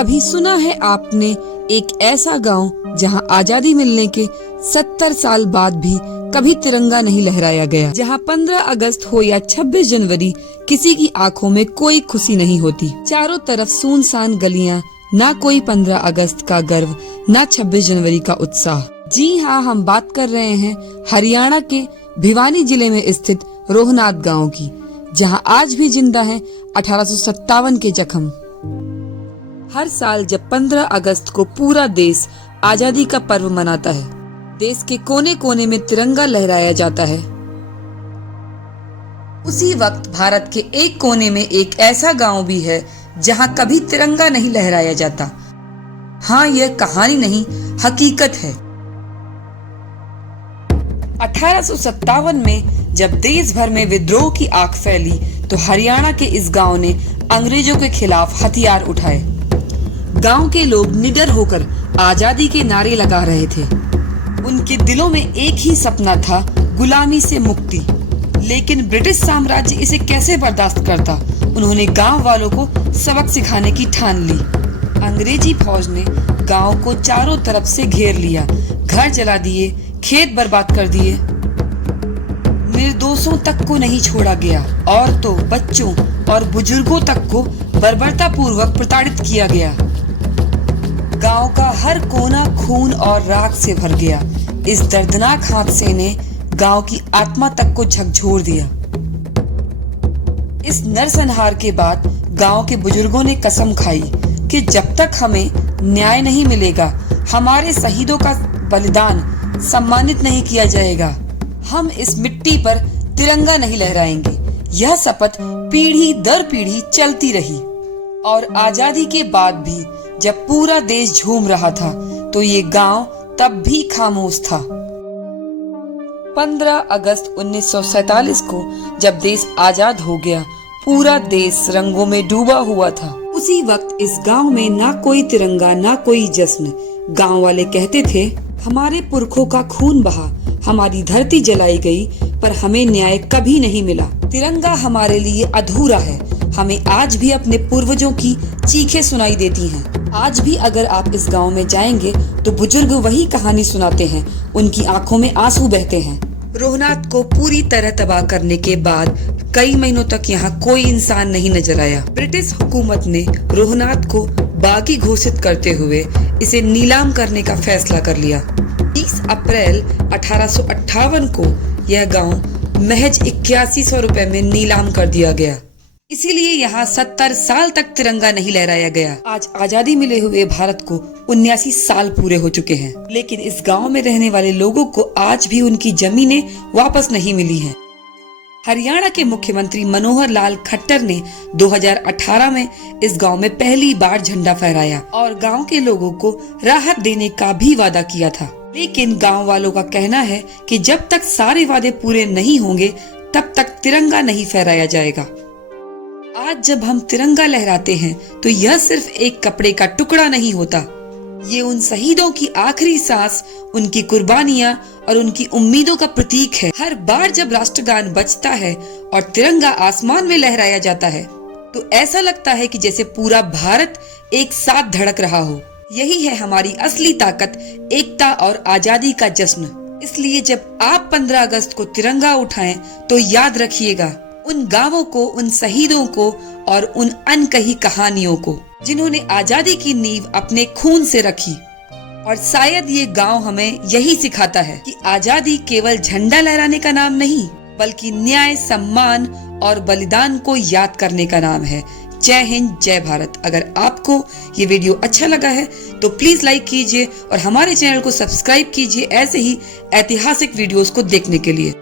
कभी सुना है आपने एक ऐसा गांव जहां आजादी मिलने के 70 साल बाद भी कभी तिरंगा नहीं लहराया गया, जहां 15 अगस्त हो या 26 जनवरी किसी की आंखों में कोई खुशी नहीं होती। चारों तरफ सुनसान गलियां, ना कोई 15 अगस्त का गर्व, ना 26 जनवरी का उत्साह। जी हाँ, हम बात कर रहे हैं हरियाणा के भिवानी जिले में स्थित रोहनाथ गांव की, जहां आज भी जिंदा हैं 1857 के जख्म। हर साल जब 15 अगस्त को पूरा देश आजादी का पर्व मनाता है, देश के कोने कोने में तिरंगा लहराया जाता है, उसी वक्त भारत के एक कोने में एक ऐसा गांव भी है जहां कभी तिरंगा नहीं लहराया जाता। हाँ, यह कहानी नहीं, हकीकत है। 1857 में जब देश भर में विद्रोह की आग फैली तो हरियाणा के इस गांव ने अंग्रेजों के खिलाफ हथियार उठाए। गांव के लोग निडर होकर आजादी के नारे लगा रहे थे। उनके दिलों में एक ही सपना था, गुलामी से मुक्ति। लेकिन ब्रिटिश साम्राज्य इसे कैसे बर्दाश्त करता। उन्होंने गांव वालों को सबक सिखाने की ठान ली। अंग्रेजी फौज ने गांव को चारों तरफ से घेर लिया, घर जला दिए, खेत बर्बाद कर दिए। निर्दोषों तक को नहीं छोड़ा गया, औरतों, बच्चों और बुजुर्गों तक को बर्बरतापूर्वक प्रताड़ित किया गया। गांव का हर कोना खून और राख से भर गया। इस दर्दनाक हादसे ने गांव की आत्मा तक को झकझोर दिया। इस नरसंहार के बाद गांव के बुजुर्गों ने कसम खाई कि जब तक हमें न्याय नहीं मिलेगा, हमारे शहीदों का बलिदान सम्मानित नहीं किया जाएगा, हम इस मिट्टी पर तिरंगा नहीं लहराएंगे। यह शपथ पीढ़ी दर पीढ़ी चलती रही और आजादी के बाद भी जब पूरा देश झूम रहा था तो ये गांव तब भी खामोश था। 15 अगस्त 1947 को जब देश आजाद हो गया, पूरा देश रंगों में डूबा हुआ था। उसी वक्त इस गांव में ना कोई तिरंगा, ना कोई जश्न। गांव वाले कहते थे, हमारे पुरखों का खून बहा, हमारी धरती जलाई गई, पर हमें न्याय कभी नहीं मिला। तिरंगा हमारे लिए अधूरा है। हमें आज भी अपने पूर्वजों की चीखें सुनाई देती हैं। आज भी अगर आप इस गांव में जाएंगे तो बुजुर्ग वही कहानी सुनाते हैं, उनकी आंखों में आंसू बहते हैं। रोहनाथ को पूरी तरह तबाह करने के बाद कई महीनों तक यहाँ कोई इंसान नहीं नजर आया। ब्रिटिश हुकूमत ने रोहनाथ को बागी घोषित करते हुए इसे नीलाम करने का फैसला कर लिया। 30 अप्रैल 1858 को यह गांव महज 8100 रुपए में नीलाम कर दिया गया। इसीलिए यहाँ 70 साल तक तिरंगा नहीं लहराया गया। आज आजादी मिले हुए भारत को 79 साल पूरे हो चुके हैं, लेकिन इस गांव में रहने वाले लोगों को आज भी उनकी जमीनें वापस नहीं मिली हैं। हरियाणा के मुख्यमंत्री मनोहर लाल खट्टर ने 2018 में इस गांव में पहली बार झंडा फहराया और गांव के लोगों को राहत देने का भी वादा किया था। लेकिन गांव वालों का कहना है कि जब तक सारे वादे पूरे नहीं होंगे तब तक तिरंगा नहीं फहराया जाएगा। आज जब हम तिरंगा लहराते हैं तो यह सिर्फ एक कपड़े का टुकड़ा नहीं होता, ये उन शहीदों की आखिरी सांस, उनकी कुर्बानियां और उनकी उम्मीदों का प्रतीक है। हर बार जब राष्ट्रगान बजता है और तिरंगा आसमान में लहराया जाता है तो ऐसा लगता है कि जैसे पूरा भारत एक साथ धड़क रहा हो। यही है हमारी असली ताकत, एकता और आजादी का जश्न। इसलिए जब आप 15 अगस्त को तिरंगा उठाएं तो याद रखिएगा उन गांवों को, उन शहीदों को और उन अनकही कहानियों को, जिन्होंने आजादी की नींव अपने खून से रखी। और शायद ये गांव हमें यही सिखाता है कि आजादी केवल झंडा लहराने का नाम नहीं, बल्कि न्याय, सम्मान और बलिदान को याद करने का नाम है। जय हिंद, जय भारत। अगर आपको ये वीडियो अच्छा लगा है तो प्लीज लाइक कीजिए और हमारे चैनल को सब्सक्राइब कीजिए ऐसे ही ऐतिहासिक वीडियोस को देखने के लिए।